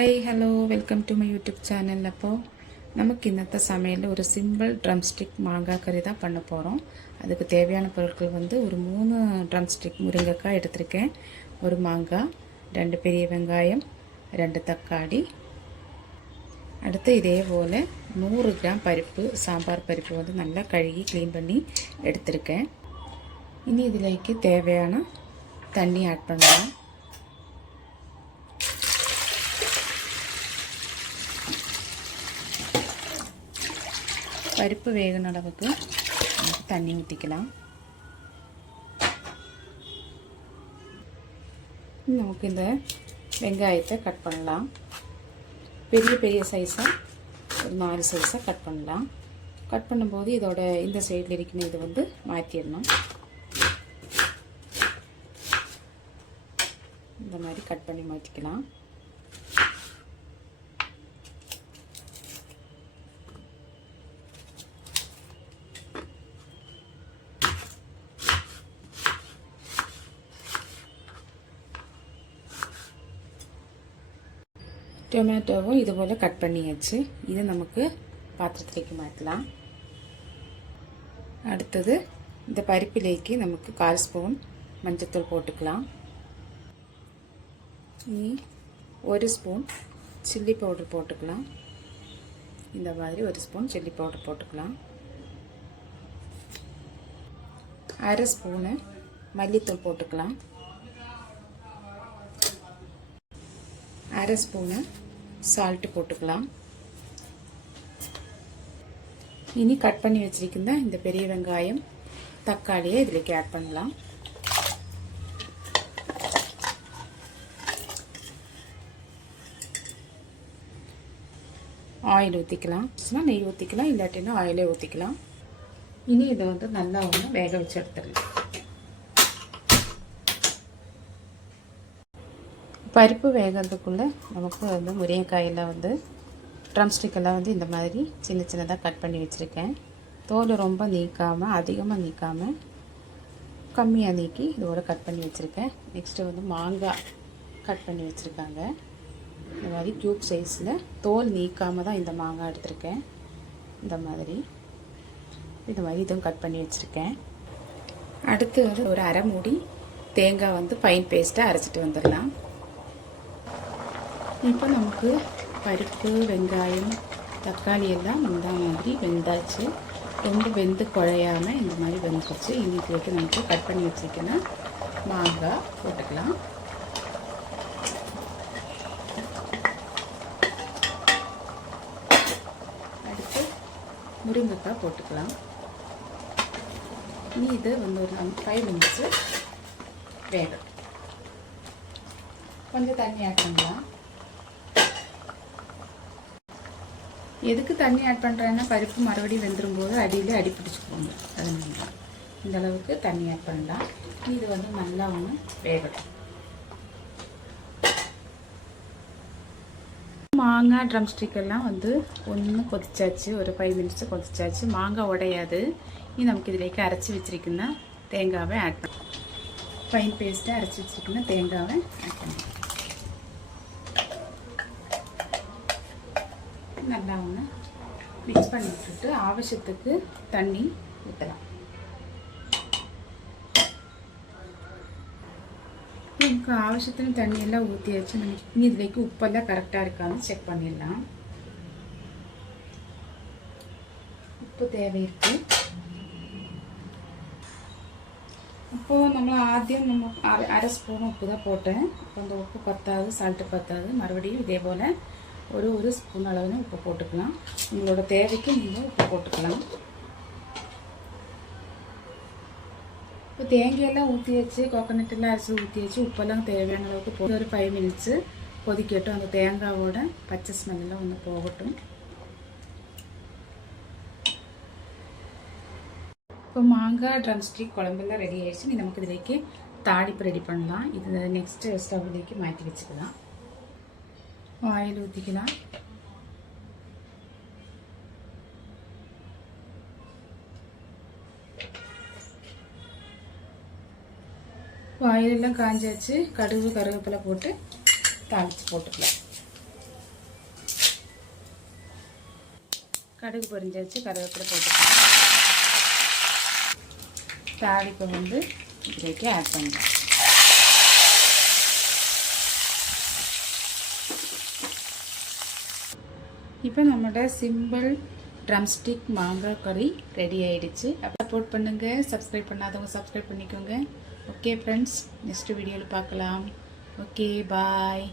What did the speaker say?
Hi hello welcome to my YouTube channel അപ്പോൾ நமக்கு இந்தத்த சமையலில் ஒரு சிம்பிள் ட்ரம்ஸ்டிக் மாங்காய் கறி தான் பண்ண போகிறோம் அதுக்கு தேவையான பொருட்கள் வந்து ஒரு மூணு ட்ரம் ஸ்டிக் முருங்கைக்காய் எடுத்திருக்கேன். ஒரு மாங்காய் ரெண்டு பெரிய வெங்காயம் ரெண்டு தக்காளி. அடுத்து இதே போல் நூறு கிராம் பருப்பு சாம்பார் பருப்பு வந்து நல்லா கழுகி க்ளீன் பண்ணி எடுத்திருக்கேன். இனி இதிலேக்கு தேவையான தண்ணி ஆட் பண்ணலாம். பருப்பு வேகின அளவுக்கு தண்ணி ஊற்றிக்கலாம் நமக்கு இந்த வெங்காயத்தை கட் பண்ணலாம் பெரிய பெரிய சைஸாக ஒரு நாலு சைஸாக கட் பண்ணலாம் கட் பண்ணும்போது இதோட இந்த சைடில் இருக்கிற இதை வந்து மாற்றிடணும் இந்த மாதிரி கட் பண்ணி மாற்றிக்கலாம் டொமேட்டோவும் இதுபோல் கட் பண்ணியாச்சு. இதை நமக்கு பாத்திரத்திலேக்கு மாற்றலாம். அடுத்தது இந்த பருப்பிலேக்கு நமக்கு கால் ஸ்பூன் மஞ்சத்தூள் போட்டுக்கலாம். இனி ஒரு ஸ்பூன் சில்லி பவுடர் போட்டுக்கலாம். இந்த மாதிரி ஒரு ஸ்பூன் சில்லி பவுடர் போட்டுக்கலாம். அரை ஸ்பூனு மல்லித்தூள் போட்டுக்கலாம். அரை ஸ்பூனு சால்ட்டு போட்டுக்கலாம். இனி கட் பண்ணி வச்சிருக்கிற இந்த பெரிய வெங்காயம் தக்காளியை இதில் ஆட் பண்ணலாம். ஆயில் ஊற்றிக்கலாம் நெய் ஊற்றிக்கலாம் இல்லாட்டினா ஆயிலே ஊற்றிக்கலாம் இனி இதை வந்து நல்லா ஒன்று வேக வச்சு எடுத்துடலாம். பருப்பு வேகிறதுக்குள்ளே நமக்கு வந்து முருங்கைக்காயெல்லாம் வந்து ட்ரம்ஸ்டிக்கெல்லாம் வந்து இந்த மாதிரி சின்ன சின்னதாக கட் பண்ணி வச்சுருக்கேன். தோல் ரொம்ப நீக்காமல் அதிகமாக நீக்காமல் கம்மியாக நீக்கி இதோட கட் பண்ணி வச்சுருக்கேன். நெக்ஸ்ட்டு வந்து மாங்காய் கட் பண்ணி வச்சுருக்காங்க. இந்த மாதிரி க்யூப் சைஸில் தோல் நீக்காமல் தான் இந்த மாங்காய் எடுத்திருக்கேன். இந்த மாதிரி. இந்த மாதிரி இதுவும் கட் பண்ணி வச்சுருக்கேன். அடுத்து வந்து ஒரு அரை மூடி தேங்காய் வந்து ஃபைன் பேஸ்ட்டாக அரைச்சிட்டு வந்துடலாம். இப்போ நமக்கு பருப்பு வெங்காயம் தக்காளி எல்லாம் இந்த மாதிரி வெந்தாச்சு. ரொம்ப வெந்து குழையாமல் இந்த மாதிரி வெந்துருச்சு. இன்னைக்கு வந்து நமக்கு கட் பண்ணி வச்சுக்கணும் மாங்காய் போட்டுக்கலாம். அடுத்து முருங்கைக்காய் போட்டுக்கலாம். இனி இது வந்து ஒரு ஃபைவ் மினிட்ஸு வேகும் கொஞ்சம் தண்ணி ஆட் பண்ணலாம் எதுக்கு தண்ணி ஆட் பண்ணுறேன்னா பருப்பு மறுபடியும் வெந்துடும் போது அடியில் அடி பிடிச்சிக்கோங்க அதனால இந்த அளவுக்கு தண்ணி ஆட் பண்ணலாம். இது வந்து நல்லா ஒன்று வேகட்டும். மாங்காய் ட்ரம் ஸ்டிக்கெல்லாம் வந்து ஒன்று கொதிச்சாச்சு. ஒரு ஃபைவ் மினிட்ஸ் கொதிச்சாச்சு. மாங்காய் உடையாது. இனி நமக்கு இதிலேக்கு அரைச்சி வச்சிருக்குன்னா தேங்காவை ஆட் பண்ண ஃபைன் பேஸ்ட்டை அரைச்சி வச்சிருக்குன்னா தேங்காவை ஆட் பண்ணலாம். நல்லா ஒன்று மிக்ஸ் பண்ணி விட்டுட்டு ஆவசியத்துக்கு தண்ணி ஊற்றலாம் நமக்கு ஆவசியത്തിന് தண்ணியெல்லாம் ஊற்றியாச்சு நம்ம இதுலேக்கு உப்பெல்லாம் கரெக்டாக இருக்கான்னு செக் பண்ணிடலாம். உப்பு தேவை இருக்குது இப்போது நம்ம ஆദ്യം நம்ம அரை அரை ஸ்பூன் உப்பு தான் போட்டேன். இப்போ அந்த உப்பு பத்தாது சால்ட்டு பத்தாது. மறுபடியும் இதே போல் ஒரு ஒரு ஸ்பூன் அளவுன்னு உப்பு போட்டுக்கலாம். உங்களோட தேவைக்கு நீங்கள் உப்பு போட்டுக்கலாம். இப்போ தேங்காயெல்லாம் ஊற்றி வச்சு கோகோனட்டெல்லாம் எல்லாம் அரிசி ஊற்றி வச்சு உப்பெல்லாம் தேவையான அளவுக்கு போட்டு ஒரு ஃபைவ் மினிட்ஸு கொதிக்கட்டும். அந்த தேங்காவோட பச்சை ஸ்மெல்லாம் ஒன்று போகட்டும். இப்போ மாங்காய் ட்ரம் ஸ்டிக் குழம்பெல்லாம் ரெடி ஆகிடுச்சு நீ நமக்கு இதுலேக்கு தாளிப்பு ரெடி பண்ணலாம். இது நெக்ஸ்ட்டு ஸ்டவ்லேக்கு மாற்றி வச்சுக்கலாம். ஆயில் ஊற்றிக்கலாம் ஆயிலெல்லாம் காஞ்சாச்சு கடுகு கருவேப்பிலை போட்டு தாளித்து போட்டுக்கலாம் கடுகு பொரிஞ்சாச்சு கருவேப்பிலை போட்டுக்கலாம் தாளிப்பை வந்து இன்றைக்கு ஆட் பண்ணலாம் இப்போ நம்மளோட சிம்பிள் ட்ரம்ஸ்டிக் மாங்காய் கறி ரெடி ஆகிடுச்சு அப்போ சப்போர்ட் பண்ணுங்கள் சப்ஸ்கிரைப் பண்ணாதவங்க சப்ஸ்கிரைப் பண்ணிக்கோங்க. ஓகே ஃப்ரெண்ட்ஸ் நெக்ஸ்ட் வீடியோவில் பார்க்கலாம். Okay bye